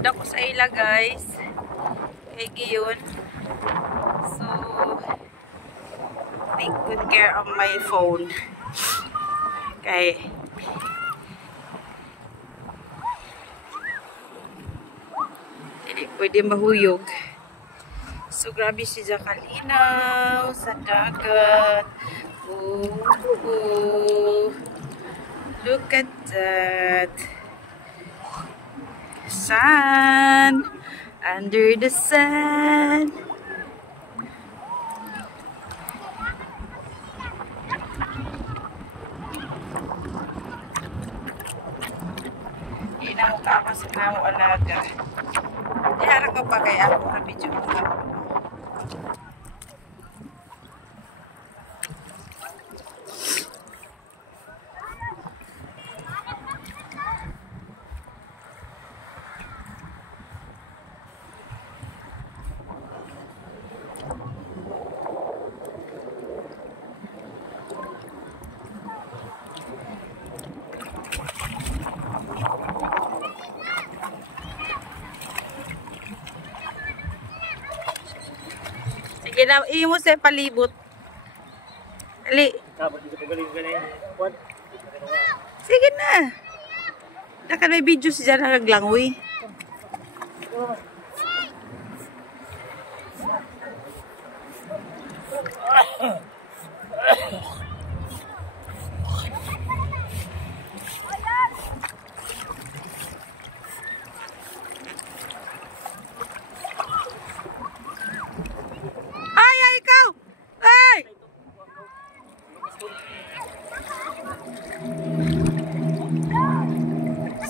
Ako sa ila guys. Kay Giyon. So, take good care of my phone. Kay hindi pwede mahuyog. So, grabe siya kalinaw sa dagat. Oh, look at that. Sun. Under the sun. Inamukha ako sa mga alaga. Iharap ko pa kaya ako na video ko. Sige na, mo sa palibot. Ali. Sige na. Dakan may video siya nakaglangoy.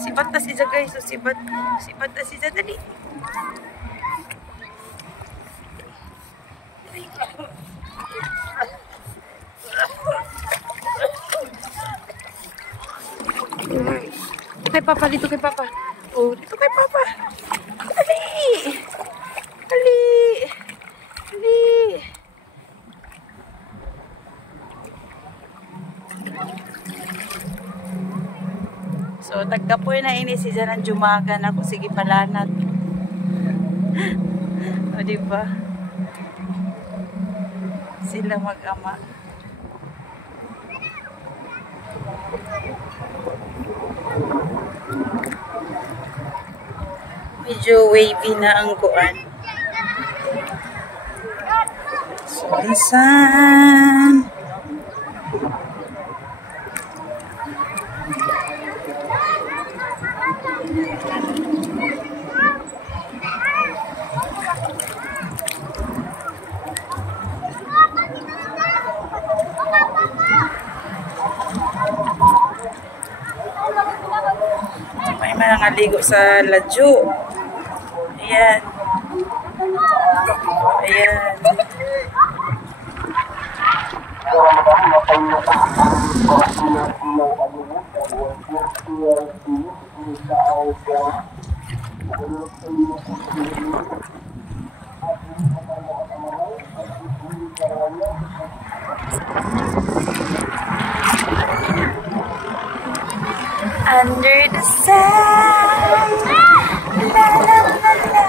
Sibat na siya guys. So, sibat na siya. Dali. Kay Papa, dito kay Papa. Oh, dito kay Papa. Dali. Dali. Dali. So, tagkapoy na ini siya ng jumagan ako. Sige, palanat. O, diba? Sila mag-ama. Medyo wavy na ang kuan. Sun. May mga ligo sa ladyo. Ayan. Ayan. Under the sun. La, la, la, la.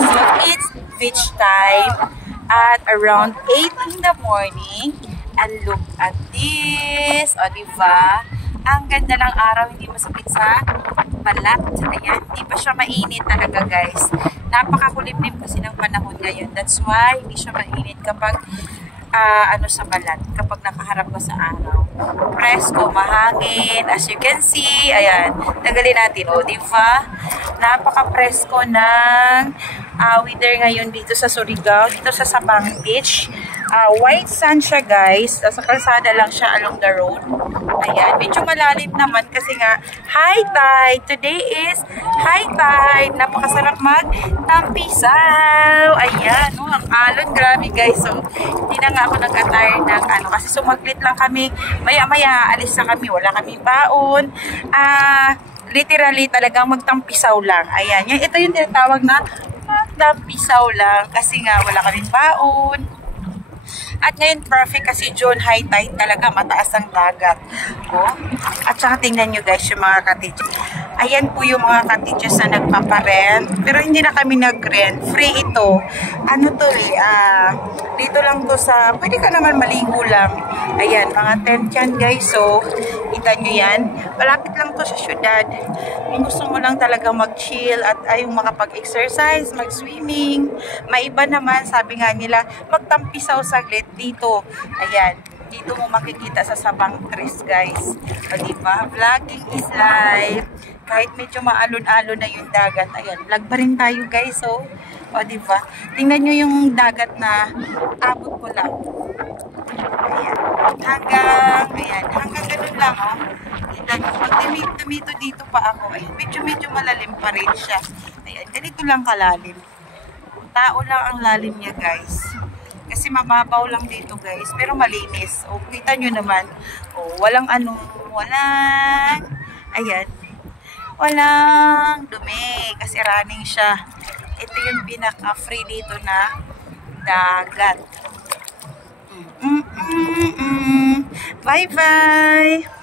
So it's beach time at around 8 in the morning. And look at this. O, diba? Ang ganda ng araw, hindi masakit sa balat. Ayan, hindi pa siya mainit talaga guys. Napakakulimlim kasi ng panahon ngayon. That's why hindi siya mainit kapag sa balat, kapag nakaharap ka sa araw. Presko, mahangin. As you can see, ayan, tagalin natin, o, diba? Napaka-presko ng weather ngayon dito sa Surigao, dito sa Sabang Beach. White sand siya guys. Sa kalsada lang siya along the road. Ayan, medyo malalim naman kasi nga high tide. Today is high tide. Napakasarap mag-tampisaw. Ayan, no, ang alon. Grabe guys. So, hindi na nga ako nag-attire ng kasi sumaglit lang kami. Maya-maya, alis na kami. Wala kaming baon. Literally talagang magtampisaw lang. Ayan, ito yung tinatawag na magtampisaw lang kasi nga wala kaming baon. At ngayon perfect kasi June high tide talaga, mataas ang dagat. Oh. At saka tingnan nyo guys yung mga cottage. Ayan po yung mga cottages na nagpaparent. Pero hindi na kami nag-rent. Free ito. Ano to eh, dito lang to sa, pwede ka naman maligo lang. Ayan, mga tent yan guys. So, kita nyo yan. Malapit lang to sa syudad. Kung gusto mo lang talaga mag-chill at ay makapag-exercise, mag-swimming. May iba naman, sabi nga nila, magtampisaw saglit dito. Ayan. Dito mo makikita sa Sabang Tres, guys. O, diba? Vlogging is life. Kahit medyo maalon-alon na yung dagat. Ayan, vlog pa rin tayo, guys. So, o, diba? Tingnan nyo yung dagat na abot ko lang. Ayan. Hanggang ganun lang, oh. Kita nyo. Pag tumito dito pa ako, ayan, medyo malalim pa rin siya. Ayan, ganito lang kalalim. Tao lang ang lalim niya, guys. Kasi mababaw lang dito guys, pero malinis. O, kita nyo naman. O, walang ayan. Walang dumi. Kasi running siya. Ito yung pinaka-free dito na dagat. Bye-bye!